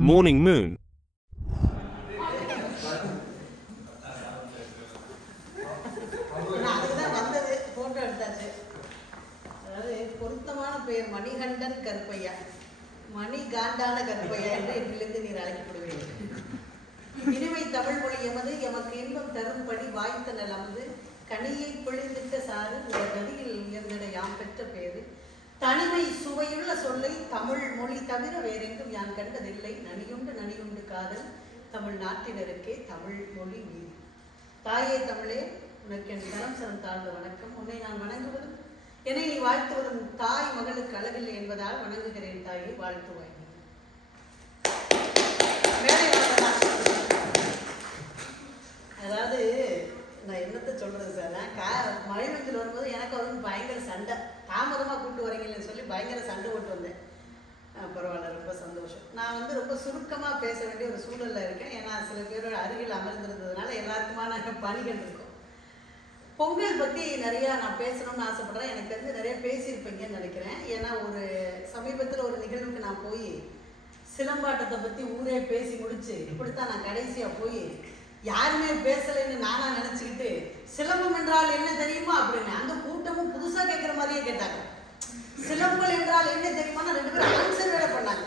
Morning Moon. பொருத்தமான பெயர் மணிகண்டன் கருப்பையா, மணிகாண்டான கருப்பையா என்று இன்றிலிருந்து நீர் அழைக்கப்படுவீர்கள். இனிமை தமிழ் மொழி எமது எமக்கு இன்பம் தரும்படி வாய்த்த நிலமது கனியை பொழிந்திட்ட சாறு நதியில் உயர்ந்திட யாம் பெற்ற பேரு தனிமை சுவையுள்ள சொல்லை தமிழ் மொழி தவிர வேறெங்கும் யான் கண்டதில்லை. நனியுண்டு காதல் தமிழ் நாட்டினருக்கே தமிழ் மொழி மீது. தாயே தமிழே, உனக்கு என் கரம் சரம் தாழ்ந்த வணக்கம். உன்னை நான் வணங்குவதும் என்னை நீ வாழ்த்துவதும் தாய் மகளுக்கு அளவில்லை என்பதால் வணங்குகிறேன் தாயை, வாழ்த்துவாய். அதாவது நான் என்னத்தை சொல்றது சார், மழை வெஞ்சல் வரும்போது எனக்கு வந்து பயங்கர சண்டை, தாமதமாக கூப்பிட்டு வரீங்கன்னு சொல்லி பயங்கர சண்டை போட்டு வந்தேன். பரவாயில்ல, ரொம்ப சந்தோஷம். நான் வந்து ரொம்ப சுருக்கமாக பேச வேண்டிய ஒரு சூழலில் இருக்கேன். ஏன்னா சில பேரோட அருகில் அமர்ந்திருந்ததுனால எல்லாருக்குமான பணிகள் இருக்கும். பொங்கல் பற்றி நிறையா நான் பேசணும்னு ஆசைப்படுறேன். எனக்கு வந்து நிறைய பேசியிருப்பீங்கன்னு நினைக்கிறேன். ஏன்னா ஒரு சமீபத்தில் ஒரு நிகழ்வுக்கு நான் போய் சிலம்பாட்டத்தை பற்றி ஊரே பேசி முடிச்சு இப்படித்தான் நான் கடைசியாக போய் யாருமே பேசலைன்னு நானா நினச்சிக்கிட்டு சிலம்பம் என்றால் என்ன தெரியுமா அப்படின்னு அந்த கூட்டமும் புதுசாக கேட்குற மாதிரியே கேட்டாங்க. சிலம்பல் என்றால் என்ன தெரியுமா, ரெண்டு பேரும் ஆன்சர் வேலை பண்ணாங்க.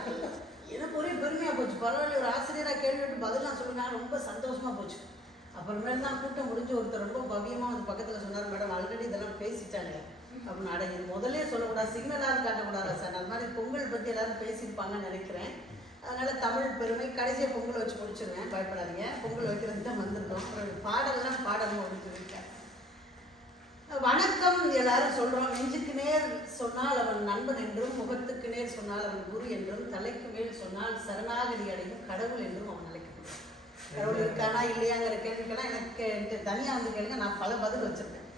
எனக்கு ஒரே பெருமையாக போச்சு. பரவாயில்ல, ஒரு ஆசிரியராக கேள்வி விட்டு பதிலாக சொல்லுங்க, ரொம்ப சந்தோஷமாக போச்சு. அப்புறமேல தான் கூட்டம் முடிஞ்சு ஒருத்தர் ரொம்ப பவ்யமாக வந்து பக்கத்தில் சொன்னார், மேடம் ஆல்ரெடி இதெல்லாம் பேசிட்டாங்க அப்படின்னு. அடங்கி முதலே சொல்லக்கூடாது, சிக்னலாக காட்டக்கூடாதா சார், அது மாதிரி பொங்கல் பற்றி எல்லாரும் பேசியிருப்பாங்கன்னு நினைக்கிறேன். அதனால் தமிழ் பெருமை கடைசியாக பொங்கல் வச்சு முடிச்சிருவேன், பயப்படாதீங்க. பொங்கல் வைக்கிறது தான் வந்திருக்கோம். பாடலாம் பாடணும் அப்படின்னு சொல்லியிருக்கேன். வணக்கம் எல்லாரும் சொல்கிறோம். நெஞ்சுக்கு நேர் சொன்னால் அவன் நண்பன் என்றும், முகத்துக்கு நேர் சொன்னால் அவன் குரு என்றும், தலைக்கு மேல் சொன்னால் சரணாகதி அடையும் கடவுள் என்றும் அவன் அழைக்கப்படுவான். கடவுள் இருக்கானா இல்லையாங்கிற கேள்விக்கெல்லாம் எனக்கு தனியாக வந்து கேளுங்க, நான் பல பதில் வச்சிருக்கேன்.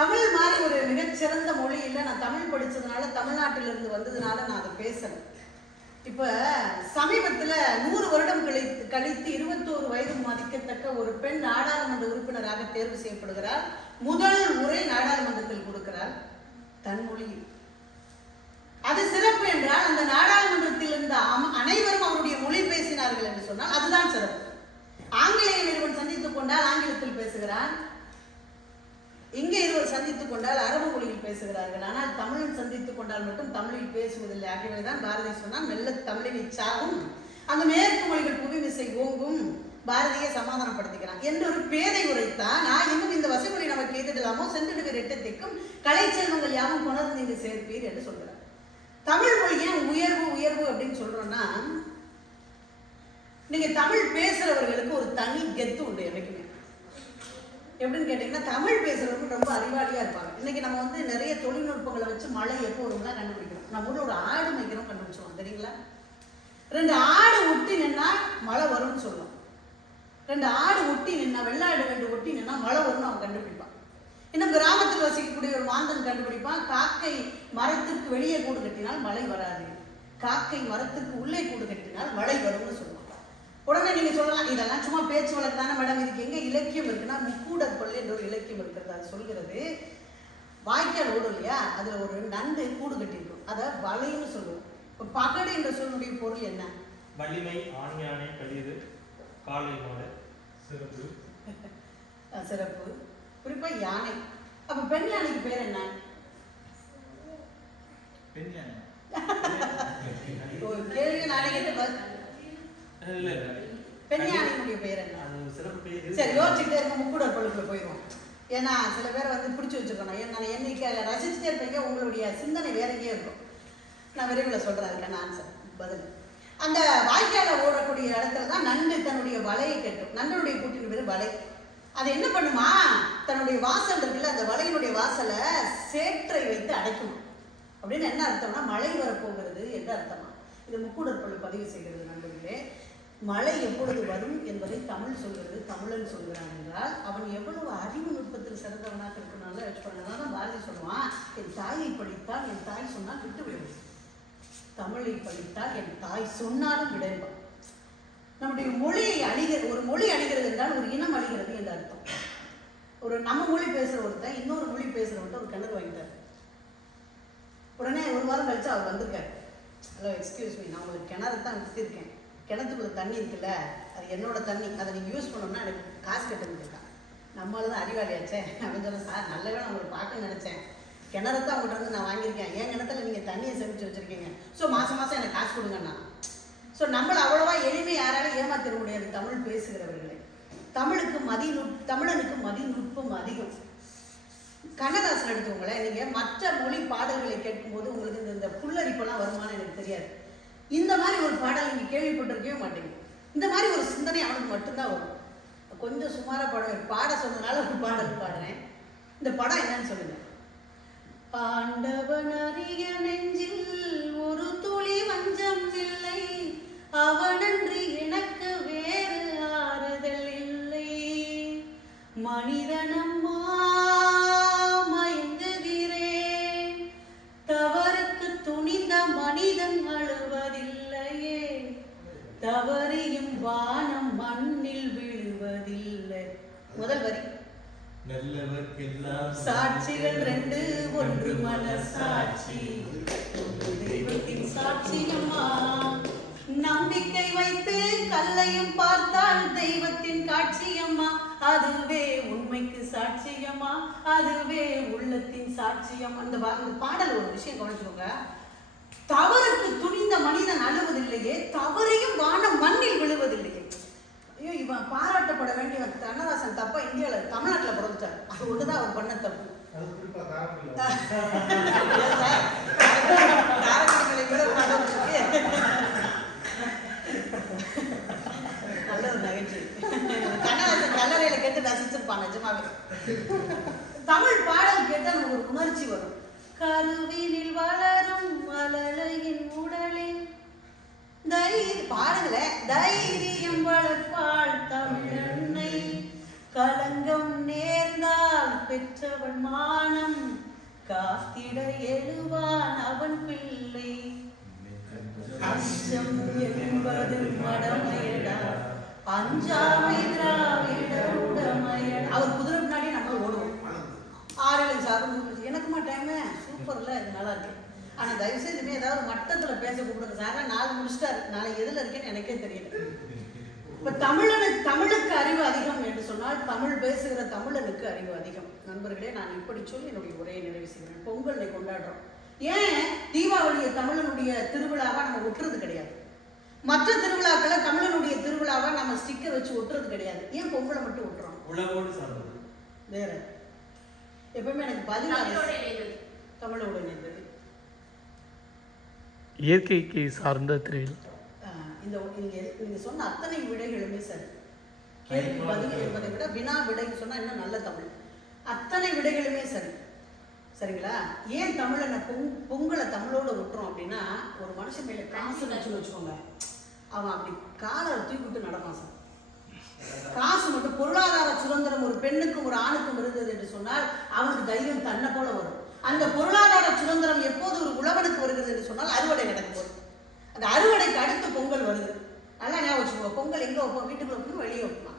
தமிழ் மாதிரி ஒரு மிகச்சிறந்த மொழி இல்லை. நான் தமிழ் படித்ததுனால, தமிழ்நாட்டிலிருந்து வந்ததுனால நான் அதை பேசுகிறேன். இப்போ சமீபத்தில் 100 வருடம் கழித்து 21 வயது மதிக்கத்தக்க ஒரு பெண் நாடாளுமன்ற உறுப்பினராக தேர்வு செய்யப்படுகிறார். முதல் உரை நாடாளுமன்றத்தில் கொடுக்கிறார் தன் மொழியில். அது சிறப்பு என்றால் அந்த நாடாளுமன்றத்தில் இருந்த அனைவரும் அவருடைய மொழி பேசினார்கள் என்று சொன்னால் அதுதான் சிறப்பு. ஆங்கிலேயன் ஒருவன் சந்தித்துக் கொண்டால் ஆங்கிலத்தில் பேசுகிறான், இங்கே இருவர் சந்தித்துக் கொண்டால் அரபு மொழியில் பேசுகிறார்கள். ஆனால் தமிழன் சந்தித்துக் கொண்டால் மட்டும் தமிழில் பேசுவதில்லை. ஆகவேதான் பாரதி சொன்னால் மெல்ல தமிழின் இச்சாகும் அந்த மேற்கு மொழிகள் புவிமிசை ஓங்கும், பாரதியை சமாதானப்படுத்திக்கிறான் என்று ஒரு பேரை உரைத்தான். நான் இன்னும் இந்த வசைமொழி நமக்கு எதிரிடலாமோ சென்றிடுகிற எட்டத்திற்கும் கலை செல்வங்கள் யாவும் கொணர்ந்து இங்கு சேர்ப்பீர் என்று சொல்கிறார். தமிழ் மொழியை உயர்வு அப்படின்னு சொல்றோம்னா, நீங்க தமிழ் பேசுறவர்களுக்கு ஒரு தனி கெத்து உண்டு என்னைக்குமே. எப்படின்னு கேட்டீங்கன்னா, தமிழ் பேசுறவங்க ரொம்ப அறிவாளியா இருப்பாங்க. இன்னைக்கு நம்ம வந்து நிறைய தொழில்நுட்பங்களை வச்சு மழை எப்போ வரும்லாம் கண்டுபிடிக்கிறோம். நம்ம ஊர்ல ஒரு ஆடு மேய்க்கிறோம் கண்டுபிடிச்சோம் தெரியுங்களா. 2 ஆடு ஒட்டி நின்னா மழை வரும்னு சொல்லுவோம். 2 ஆடு ஒட்டி நின்னா, வெள்ளாடு 2 ஒட்டி நின்னா மழை வரும்னு அவன் கண்டுபிடிப்பான். இன்னும் கிராமத்தில் வசிக்கக்கூடிய ஒரு மாந்தன் கண்டுபிடிப்பான், காக்கை மரத்திற்கு வெளியே கூடு கட்டினால் மழை வராது, காக்கை மரத்திற்கு உள்ளே கூடு கட்டினால் மழை வரும்னு சொல்லுவான். உடனே நீங்க சொல்லலாம், இதெல்லாம் சும்மா பேச்சு வழக்கு தானே மேடம், இதுக்கு எங்க இலக்கியம் இருக்குன்னா, முக்கூடற்பள்ளி என்ற ஒரு இலக்கியம் இருக்கிறது. அது சொல்கிறது, வாய்க்கால் ஓடும் இல்லையா, அதுல ஒரு நண்டு கூடு கட்டிருக்கும், அதை வலைன்னு சொல்லுவோம். இப்போ பகடு என்ற சொல்லுடைய பொருள் என்ன? வலிமை, ஆண் யானை, களிறு, காலை மாடு, சிறப்பு. சிறப்பு, குறிப்பா யானை. அப்ப பெண் யானைக்கு பேர் என்ன? பெண் யானை. கேள்வி நானே கேட்டு பெண் யானையினுடைய பேர் என்ன? சரி, யோசிச்சுட்டே இருக்க முக்கூடற்பள்ளிக்குள்ள போயிடுவோம். ஏன்னா சில பேரை வந்து பிடிச்சி வச்சுருக்கணும். நான் என்னைக்கு ரசிச்சுட்டே இருப்பீங்க, உங்களுடைய சிந்தனை வேற எங்கேயே இருக்கும். நான் விரைவில் சொல்கிறேன் அதுக்கான ஆன்சர் பதில். அந்த வாய்க்கால ஓடக்கூடிய இடத்துல தான் நண்டு தன்னுடைய வலையை கட்டும். நண்டனுடைய கூட்டின் பேர் வலை. அது என்ன பண்ணுமா, தன்னுடைய வாசல் இருக்குல்ல, அந்த வலையினுடைய வாசலை சேற்றை வைத்து அடைக்கணும். அப்படின்னு என்ன அர்த்தம்னா, மழை வரப்போகிறது என்று அர்த்தமா. இது முக்கூடற்பள்ளி பதிவு செய்கிறது. நண்பர்களே, மழை எப்பொழுது வரும் என்பதை தமிழ் சொல்கிறது. தமிழன் சொல்கிறான் என்றால் அவன் எவ்வளவு அறிவு நுட்பத்தில் சிறந்தவனாக இருக்கனால வச்சுக்கொண்டதான் பாரதி சொல்லுவான், என் தாயை படித்தால் என் தாய் சொன்னால் விட்டு விடுவேன், தமிழை படித்தால் என் தாய் சொன்னாலும் விடைப்பான். நம்முடைய மொழியை ஒரு மொழி அழிகிறது என்றால் ஒரு இனம் அழிகிறது என்று அர்த்தம். ஒரு நம்ம மொழி பேசுகிற ஒருத்தன் இன்னொரு மொழி பேசுகிறவன்ட்ட ஒரு கிணறு வாங்கிட்டார். உடனே ஒரு வாரம் கழிச்சு அவர் வந்திருக்காரு, ஹலோ எக்ஸ்கியூஸ் மீ, நான் உங்களுக்கு கிணறு தான் விற்றுருக்கேன், கிணத்துக்குள்ள தண்ணி இருக்குல்ல, அது என்னோட தண்ணி, அதை நீங்கள் யூஸ் பண்ணோம்னா எனக்கு காசு கட்டுன்னு கேட்டான். நம்மளால தான் அறிவாளியாச்சே அப்படின்னு சொன்னேன். சார் நல்ல வேலை உங்களை பார்க்க நினச்சேன், கிணறத்தான் அவங்கள்ட்ட இருந்து நான் வாங்கியிருக்கேன், என் கிணத்துல நீங்கள் தண்ணியை சேமித்து வச்சுருக்கீங்க, ஸோ மாதம் மாதம் எனக்கு காசு கொடுங்கண்ணா. ஸோ நம்மளை அவ்வளோவா எளிமை யாராலும் ஏமாத்திட முடியாது தமிழ் பேசுகிறவர்களே. தமிழனுக்கு மதிநுட்பம் அதிகம். கண்ணதாசன் எடுத்துக்கோங்களேன், நீங்கள் மற்ற மொழி பாடல்களை கேட்கும்போது உங்களுக்கு இந்த புல்லரிப்பெல்லாம் வருமானு எனக்கு தெரியாது. இந்த மாதிரி ஒரு பாடல் நீங்கள் கேள்விப்பட்டிருக்கவே மாட்டீங்க. இந்த மாதிரி ஒரு சிந்தனை அவனுக்கு மட்டும்தான் வரும். கொஞ்சம் சுமாராக பாட சொன்னதுனால ஒரு பாடல் பாடுறேன். இந்த படம் என்னன்னு சொல்லுங்க. பாண்டவன் அறிய நெஞ்சில் ஒரு துளி வஞ்சம் இல்லை, அவனன்று எனக்கு வேறு ஆறுதல் இல்லை, மனிதனம்மா மயங்குகிறேன், தவறுக்கு துணிந்த மனிதன் அழுவதில்லையே, தவறியும் வானம் மண்ணில் விழுவதில்லை. முதல் வரி. சாட்சிகள் 2 1 மனசாட்சி, தெய்வத்தின் சாட்சியம்மா, நம்பிக்கை வைத்து கல்லையும் பார்த்தால் தெய்வத்தின் காட்சியம்மா, அதுவே உண்மைக்கு சாட்சியம்மா, அதுவே உள்ளத்தின் சாட்சியம். அந்த பாடல் ஒரு விஷயம் கவனிச்சுக்கோங்க. தவறுக்கு துணிந்த மனிதன் அழுவதில்லையே, தவறையும் வானம் மண்ணில் விழுவதில்லையே. ஐயோ, இவன் பாராட்டப்பட வேண்டிய கண்ணதாசன் தப்பா இந்தியாவில் தமிழ்நாட்டில் பிறந்துட்டார். அது ஒன்றுதான் அவர் பண்ண தப்பு. நல்ல ஒரு நகைச்சுவை. கண்ணதாசன் கல்லறையில கேட்டு ரசிச்சிருப்பாங்க நிஜமாவே. தமிழ் பாடல் கேட்டால் நமக்கு ஒரு உணர்ச்சி வரும். கருவினில் வளரும் மலலையின் உடலில் பாடுங்கள தைரியம் வளர்ப்பாள் தமிழன்னை, களங்கம் நேர்ந்தால் பெற்றவன் மானம் காத்திட எழுவான் அவன் பிள்ளை, அச்சம் என்பது மடமையடா அஞ்சாமை திராவிட உடமையடா. அவர் குதிரை முன்னாடி நம்ம ஓடுவோம். 6 சாப்பிட்டு எனக்குமா டைமு சூப்பர்ல, இது நல்லா இருக்கு. ஆனால் தயவுசெய்து இதுமே ஏதாவது மட்டத்தில் பேச கூப்பிடுங்க சார். 4 முடிச்சிட்டாரு, நாளை எதில் இருக்கேன்னு எனக்கே தெரியல. இப்போ தமிழுக்கு அறிவு அதிகம் என்று சொன்னால் தமிழ் பேசுகிற தமிழனுக்கு அறிவு அதிகம். நண்பர்களே, நான் இப்படி சொல்லி என்னுடைய உரையை நிறைவு செய்கிறேன். பொங்கலை கொண்டாடுறோம். ஏன் தீபாவளியை தமிழனுடைய திருவிழாவாக நம்ம ஒட்டுறது கிடையாது, மற்ற திருவிழாக்களை தமிழனுடைய திருவிழாவாக நம்ம ஸ்டிக்கர் வச்சு ஒட்டுறது கிடையாது. ஏன் பொங்கலை மட்டும் ஒட்டுறோம்? உலகோடு சார்ந்தது வேற. எப்பவுமே எனக்கு பதில் தமிழோட நேர்ந்தது. இயற்கைக்கு சார்ந்த திருவிழா. நீங்க சொன்ன அத்தனை விடைகளுமே சரி. கேள்வி பதில் என்பதை விட வினா விடைன்னு சொன்னா என்ன நல்ல தமிழ். அத்தனை விடைகளுமே சரி. சரிங்களா? ஏன் தமிழனை பொங்கலை தமிழோட விட்டுறோம் அப்படின்னா, ஒரு மனுஷன் மேல காசு வச்சுக்கோங்க, அவன் அப்படி காலை தூக்கிட்டு நடப்பான் சார். காசு மட்டும் பொருளாதார சுதந்திரம் ஒரு பெண்ணுக்கும் ஒரு ஆணுக்கும் இருந்தது என்று சொன்னால் அவனுக்கு தைரியம் தன்னை போல வரும். அந்த பொருளாதார சுதந்திரம் எப்போது ஒரு உழவனுக்கு வருகிறது என்று சொன்னால் அறுவடை நடக்கும் போது. அந்த அறுவடைக்கு அடுத்து பொங்கல் வருது. நல்லா ஞாபகம் வச்சுக்கோ. பொங்கல் எங்க வைப்போம்? வீட்டுக்குள்ள வைப்போம், வெளியே வைப்போம்.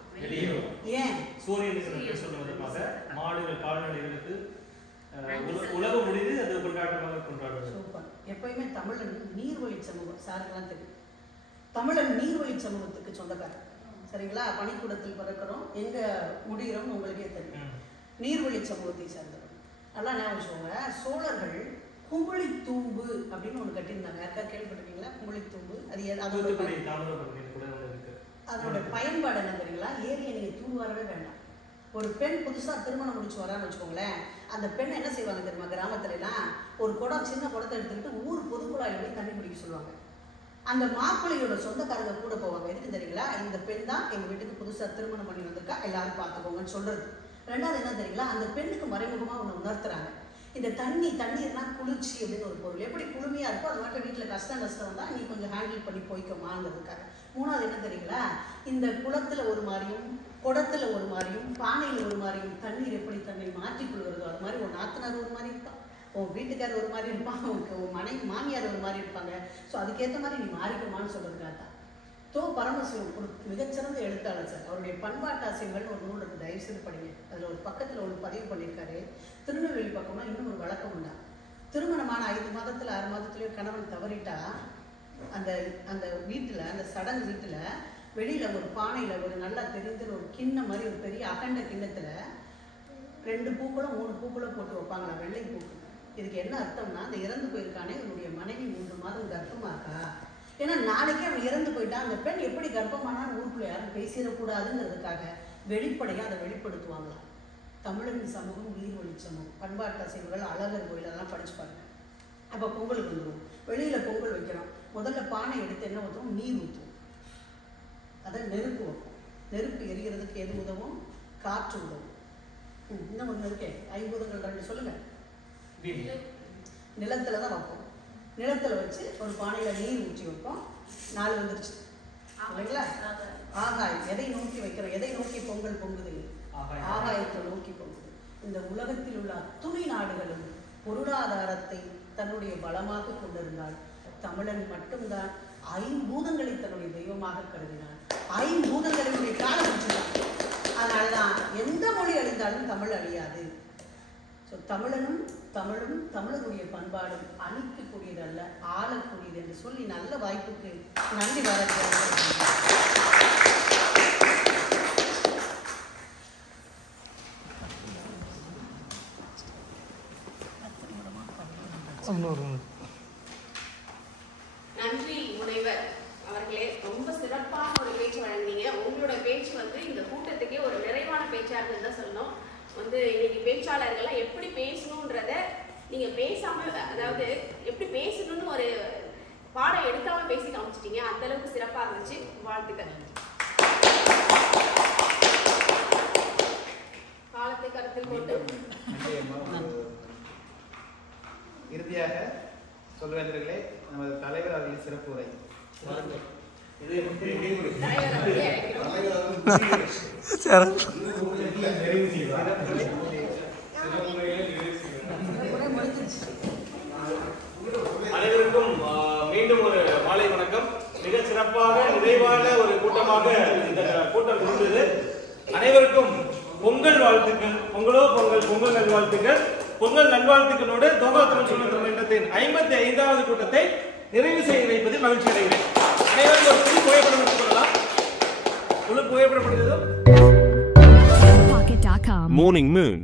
ஏன்? சூரியனுக்கு சொல்ல விதமாக மாடுகள் கால்நடைகளுக்கு உலக முடிவு அது கொண்டாட்டமாக கொண்டாடுவது. சூப்பர். எப்பயுமே தமிழன் நீர்வழி சமூகம். சாருக்கெல்லாம் தெரியும், தமிழன் நீர்வழி சமூகத்துக்கு சொந்தக்காரர். சரிங்களா? பனிக்கூடத்தில் பிறக்கிறோம், எங்க முடிகிறோம் உங்களுக்கே தெரியும். நீர்வழி சமூகத்தை சேர்ந்தவர். நல்லா ஞாபகம் வச்சுக்கோங்க. சோழர்கள் குமிழித்தூம்பு அப்படின்னு ஒன்று கட்டியிருந்தாங்க. யாருக்கா கேள்விப்பட்டிருக்கீங்களா? குமிழித்தூம்பு. அதோட பயன்பாடு என்ன தெரியுங்களா? ஏரியை நீங்கள் தூர்வாரவே வேண்டாம். ஒரு பெண் புதுசாக திருமணம் முடிச்சு வரான்னு வச்சுக்கோங்களேன், அந்த பெண் என்ன செய்வாங்க தெரியுமா? கிராமத்துலலாம் ஒரு குடம், சின்ன குடத்தை எடுத்துக்கிட்டு ஊர் பொதுக்குழாயில் போய் தண்ணி பிடிக்க சொல்லுவாங்க. அந்த மாப்பிள்ளையோட சொந்தக்காரங்க கூட போவாங்க. எதுக்கு தெரியுங்களா? இந்த பெண் தான் எங்கள் வீட்டுக்கு புதுசாக திருமணம் பண்ணி வந்திருக்கா, எல்லாரும் பார்த்துக்கோங்கன்னு சொல்கிறது. ரெண்டாவது என்ன தெரியுங்களா? அந்த பெண்ணுக்கு மறைமுகமாக ஒன்று உணர்த்துறாங்க. இந்த தண்ணீர்னா குளிர்ச்சி அப்படின்னு ஒரு பொருள். எப்படி குளுமையாக இருக்கோ அது மட்டும் வீட்டில் கஷ்டம் வந்தால் நீ கொஞ்சம் ஹேண்டில் பண்ணி போய்க்கோமாங்கிறதுக்காக. மூணாவது என்ன தெரியுங்களா? இந்த குளத்தில் ஒரு மாதிரியும் குடத்தில் ஒரு மாதிரியும் பானையில் ஒரு மாதிரியும் தண்ணீர் எப்படி தன்னை மாற்றிக்கொள்கிறதோ அது மாதிரி உன் நாத்தனார் ஒரு மாதிரி இருப்பான், உன் வீட்டுக்காரர் ஒரு மாதிரி இருப்பான், உன் மனைவி மாமியார் ஒரு மாதிரி இருப்பாங்க. ஸோ அதுக்கேற்ற மாதிரி நீ மாறிக்கமான்னு சொல்கிறதுக்காக தான். தோ பரமசிவம் ஒரு மிகச்சிறந்த எழுத்தாளர் சார். அவருடைய பண்பாட்டாசியங்கள்னு ஒரு நூல் இருக்குது, தயவுசெய்து படிங்க. அதில் ஒரு பக்கத்தில் ஒன்று பதிவு பண்ணியிருக்காரு. திருநெல்வேலி பக்கம்னா இன்னும் ஒரு வழக்கம் உண்டா. திருமணமான 5 மாதத்தில் 6 மாதத்துலேயோ கணவன் தவறிட்டா அந்த அந்த வீட்டில், அந்த சடங்கு வீட்டில் வெளியில் ஒரு பானையில் ஒரு நல்லா தெரிந்த ஒரு கிண்ணம் மாதிரி ஒரு பெரிய அகண்ட கிண்ணத்தில் 2 பூக்களோ 3 பூக்களோ போட்டு வைப்பாங்களா, வெள்ளை பூக்கள். இதுக்கு என்ன அர்த்தம்னா, அந்த இறந்து போயிருக்கானே இவனுடைய மனைவி 3 மாதம் கர்ப்பமாக்கா. ஏன்னா நாளைக்கே அவன் இறந்து போயிட்டான், அந்த பெண் எப்படி கர்ப்பமானான்னு ஊருக்குள்ள யாரும் பேசிடக்கூடாதுங்கிறதுக்காக வெளிப்படையாக அதை வெளிப்படுத்துவாங்களாம். தமிழரின் சமூகம் உயிர் ஒளி சமூகம், பண்பாட்டு அசைவுகள், அழகர் கோயில் அதெல்லாம் படிச்சு பாருங்க. அப்போ பொங்கலுக்கு வந்துடும். வெளியில் பொங்கல் வைக்கிறோம், முதல்ல பானை எடுத்து என்ன ஊற்றுவோம், நீர் ஊற்றுவோம். அதை நெருப்பு வைப்போம். நெருப்பு எரிகிறதுக்கு எது உதவும், காற்று உதவும். இன்னும் ஒன்று இருக்கே, 5 பூதங்கள் 2 சொல்லுங்க. நிலத்துல தான் வைப்போம். நிலத்தில் வச்சு ஒரு பானையில் நீர் ஊற்றி வைப்போம். 4 வந்துருச்சு இல்லைங்களா? ஆகாயம். எதை நோக்கி வைக்கிறோம், எதை நோக்கி பொங்கல் பொங்குது, ஆகாயத்தை நோக்கி பொங்குது. இந்த உலகத்தில் உள்ள அத்துணை நாடுகளும் பொருளாதாரத்தை தன்னுடைய பலமாக கொண்டிருந்தால் தமிழன் மட்டும்தான் 5 பூதங்களை தன்னுடைய தெய்வமாக கருதினான். 5 பூதங்களுடைய காலம் வச்சுதான். அதனால்தான் எந்த மொழி அழிந்தாலும் தமிழ் அழியாது. ஸோ தமிழும் தமிழனுடைய பண்பாடும் அழிக்கக்கூடியது அல்ல, ஆளக்கூடியது என்று சொல்லி நல்ல வாய்ப்புக்கு நன்றி வரவேற்கிறேன். நன்றி முனைவர் அவர்களே, ரொம்ப சிறப்பான ஒரு பேச்சு வழங்கினீங்க. உங்களோட பேச்சு இந்த கூட்டத்துக்கே ஒரு நிறைவான பேச்சா இருந்தது தான் சொல்லணும். இன்னைக்கு பேச்சாளர்கள்லாம் எப்படி பேசணுன்றத நீங்க பேசாம, அதாவது எப்படி பேசணும்னு ஒரு பாடம் எடுக்காம பேசி காமிச்சிட்டீங்க. அந்த அளவுக்கு சிறப்பா இருந்துச்சு. வாழ்த்துக்கள். காலத்தை கருத்தில் கொண்டு இறுதியாக சொல்வேந்தர்களே, நமது தலைவர் அவர்களின் சிறப்பு உரை. அனைவருக்கும் மீண்டும் ஒரு மாலை வணக்கம். மிக சிறப்பாக நிறைவான ஒரு கூட்டமாக இந்த கூட்டம் இருந்தது. அனைவருக்கும் பொங்கல் வாழ்த்துக்கள். பொங்கலோ பொங்கல், பொங்கல் நல்வாழ்த்துக்கள். பொங்கல் நல்வாழ்த்துக்களோடு தோகா தமிழ் சொல்லும் மன்றத்தின் 55வது கூட்டத்தை நிறைவு செய்ய வைப்பதில் மகிழ்ச்சி அடைகிறேன். அனைவரும் ஒரு புது புகைப்படம் எடுத்துக் கொள்ளலாம். முழு புகைப்படப்படுகிறதும் Morning Moon.